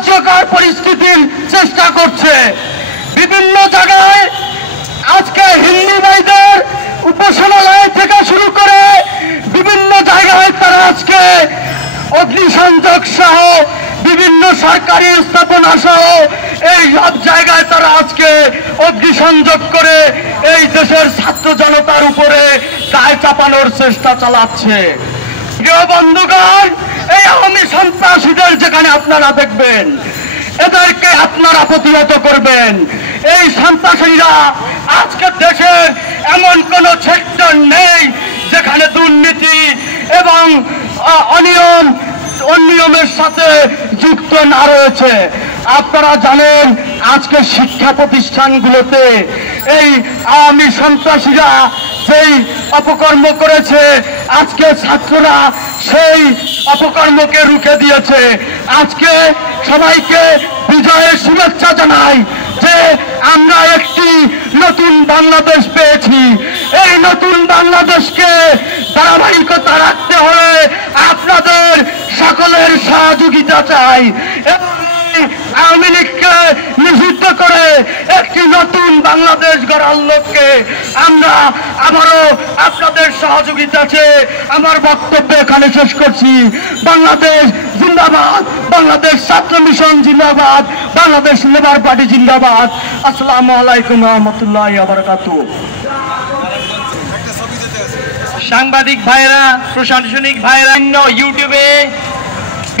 অরাজ্যকর পরিস্থিতির চেষ্টা করছে। বিভিন্ন জায়গায় আজকে হিন্দু ভাইদের উপাসনালয় থেকে শুরু করে বিভিন্ন জায়গায় তারা আজকে অগ্নিসংযোগ সহ বিভিন্ন সরকারি স্থাপনা সহ এই সব জায়গায় তারা আজকে অগ্নিসংযোগ করে এই দেশের ছাত্র জনতার উপরে দায় চাপানোর চেষ্টা চালাচ্ছে। প্রিয় বন্ধুগণ, এই আওয়ামী সন্ত্রাসীদের যেখানে আপনারা দেখবেন, এদেরকে আপনারা প্রতিহত করবেন। এই সন্ত্রাসীরা আজকে দেশের এমন কোন সেক্টর নেই যেখানে দুর্নীতি এবং অনিয়মের সাথে যুক্ত না রয়েছে। আপনারা জানেন আজকে শিক্ষা প্রতিষ্ঠানগুলোতে এই আওয়ামী সন্ত্রাসীরা যেই অপকর্ম করেছে, আজকে ছাত্ররা সেই অপকর্মকে রুখে দিয়েছে। আজকে সবাইকে বিজয়ের শুভেচ্ছা জানাই যে আমরা একটি নতুন বাংলাদেশ পেয়েছি। এই নতুন বাংলাদেশকে ধারাবাহিকতা রাখতে হলে আপনাদের সকলের সহযোগিতা চাই। আওয়ামী লীগকে নিষিদ্ধ করে একটি নতুন বাংলাদেশ গড়ার লক্ষ্যে আমরা আবারও আপনাদের সহযোগিতা চেয়ে আমার বক্তব্য এখানে শেষ করছি। বাংলাদেশ জিন্দাবাদ, বাংলাদেশ ছাত্র মিশন জিন্দাবাদ, বাংলাদেশ লেবার পার্টি জিন্দাবাদ। আসসালামু আলাইকুম রহমতুল্লাহি ওয়া বারাকাতুহু। সাংবাদিক ভাইরা, প্রশাসনিক ভাইরা, ইউটিউবে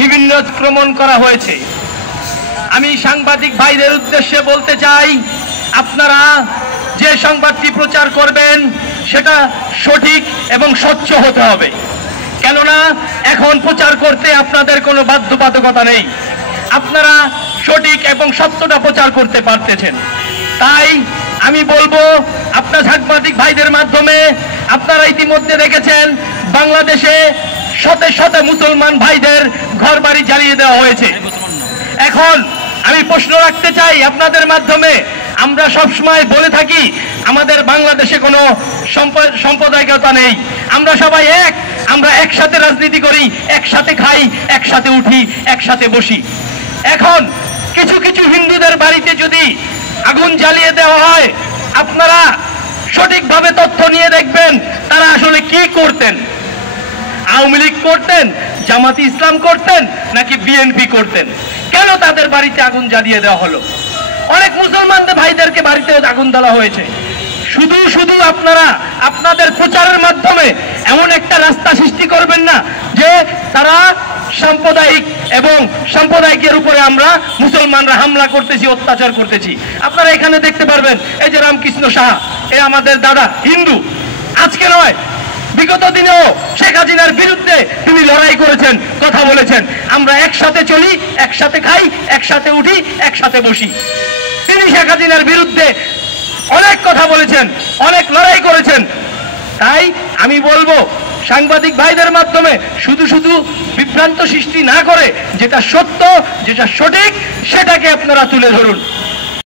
বিভিন্ন আক্রমণ করা হয়েছে। আমি সাংবাদিক ভাইদের উদ্দেশ্যে বলতে চাই, আপনারা যে সংবাদটি প্রচার করবেন সেটা সঠিক এবং স্বচ্ছ হতে হবে। কেননা এখন প্রচার করতে আপনাদের কোনো বাধ্যবাধকতা নেই, আপনারা সঠিক এবং সত্যটা প্রচার করতে পারতেছেন। তাই আমি বলবো, আপনার সাংবাদিক ভাইদের মাধ্যমে আপনারা ইতিমধ্যে দেখেছেন বাংলাদেশে শতে শতে মুসলমান ভাইদের ঘর বাড়ি জ্বালিয়ে দেওয়া হয়েছে। এখন আমি প্রশ্ন রাখতে চাই আপনাদের মাধ্যমে, আমরা সবসময় বলে থাকি আমাদের বাংলাদেশে কোনো সাম্প্রদায়িকতা নেই, আমরা সবাই এক, আমরা একসাথে রাজনীতি করি, একসাথে খাই, একসাথে উঠি, একসাথে বসি। এখন কিছু কিছু হিন্দুদের বাড়িতে যদি আগুন জ্বালিয়ে দেওয়া হয়, আপনারা সঠিকভাবে তথ্য নিয়ে দেখবেন তারা আসলে কি করতেন। আওয়ামী লীগ করতেন, জামাতি ইসলাম করতেন, নাকি বিএনপি করতেন? কেন তাদের বাড়িতে আগুন জ্বালিয়ে দেওয়া হলো? অনেক মুসলমানদের ভাইদেরকে বাড়িতে আগুন দেওয়া হয়েছে। শুধু শুধু আপনারা আপনাদের প্রচারের মাধ্যমে এমন একটা রাস্তা সৃষ্টি করবেন না যে তারা সাম্প্রদায়িক এবং সাম্প্রদায়িকের উপরে আমরা মুসলমানরা হামলা করতেছি, অত্যাচার করতেছি। আপনারা এখানে দেখতে পারবেন, এই যে রামকৃষ্ণ সাহা, এ আমাদের দাদা হিন্দু, আজকে নয় বিগত দিনেও শেখ হাসিনার বিরুদ্ধে তিনি লড়াই করেছেন, কথা বলেছেন, আমরা একসাথে চলি, একসাথে খাই, একসাথে উঠি, একসাথে বসি। তিনি শেখ হাসিনার বিরুদ্ধে অনেক কথা বলেছেন, অনেক লড়াই করেছেন। তাই আমি বলবো সাংবাদিক ভাইদের মাধ্যমে শুধু শুধু বিভ্রান্ত সৃষ্টি না করে যেটা সত্য, যেটা সঠিক, সেটাকে আপনারা তুলে ধরুন।